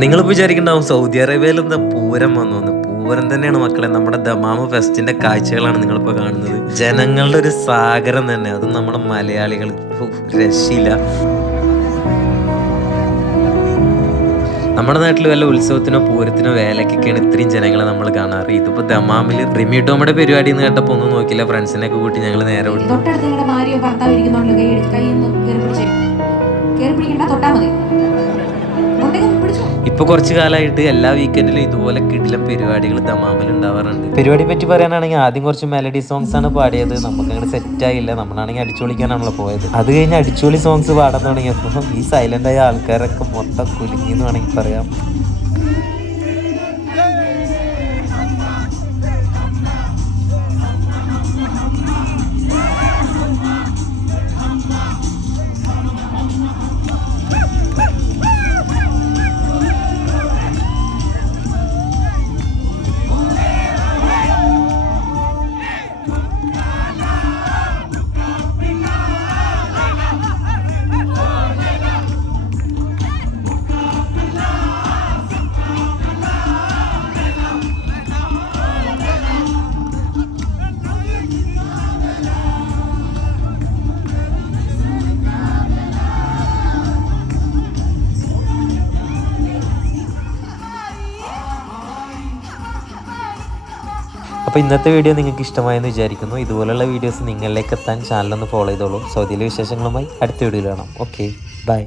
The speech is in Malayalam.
നിങ്ങളിപ്പോൾ വിചാരിക്കണ്ടാവും സൗദി അറേബ്യയിൽ എന്താ പൂരം വന്നു പൂരം തന്നെയാണ് മക്കളെ നമ്മുടെ ദമാമ ഫെസ്റ്റിന്റെ കാഴ്ചകളാണ് നിങ്ങളിപ്പോൾ കാണുന്നത്. ജനങ്ങളുടെ ഒരു സാഗരം തന്നെ അതും നമ്മുടെ മലയാളികൾ. രക്ഷയില്ല. നമ്മുടെ നാട്ടിൽ വല്ല ഉത്സവത്തിനോ പൂരത്തിനോ വേലക്കൊക്കെയാണ് ഇത്രയും ജനങ്ങളെ നമ്മൾ കാണാറ്. ഇതിപ്പോ ദമാമിൽ റിമി ടോമയുടെ പരിപാടി എന്ന് കേട്ടപ്പോൾ ഒന്നും നോക്കില്ല ഫ്രണ്ട്സിനൊക്കെ കൂട്ടി ഞങ്ങൾ നേരെ വിട്ടു. പിടിച്ചോ ഇപ്പൊ കുറച്ച് കാലമായിട്ട് എല്ലാ വീക്കെൻഡിലും ഇതുപോലെ കിടിലം പരിപാടികൾ ദമാമിൽ ഉണ്ടാവാറുണ്ട്. പരിപാടി പറ്റി പറയാനാണെങ്കിൽ ആദ്യം കുറച്ച് മെലഡി സോങ്സ് ആണ് പാടിയത്. നമുക്ക് അങ്ങനെ സെറ്റ് ആയില്ല. നമ്മളാണെങ്കിൽ അടിച്ചുപൊളിക്കാനാണല്ലോ പോയത്. അത് കഴിഞ്ഞ് അടിച്ചുപൊളി സോങ്സ് പാടാൻ തുടങ്ങിയപ്പോൾ ഈ സൈലന്റ് ആയ ആൾക്കാരൊക്കെ മൊത്തം കുലുങ്ങി എന്ന് വേണമെങ്കിൽ പറയാം. അപ്പോൾ ഇന്നത്തെ വീഡിയോ നിങ്ങൾക്ക് ഇഷ്ടമായെന്ന് വിചാരിക്കുന്നു. ഇതുപോലുള്ള വീഡിയോസ് നിങ്ങളിലേക്ക് എത്താൻ ചാനലൊന്ന് ഫോളോ ചെയ്തോളൂ. സൗദിയിലെ വിശേഷങ്ങളുമായി അടുത്ത വീഡിയോയിൽ കാണാം. Okay bye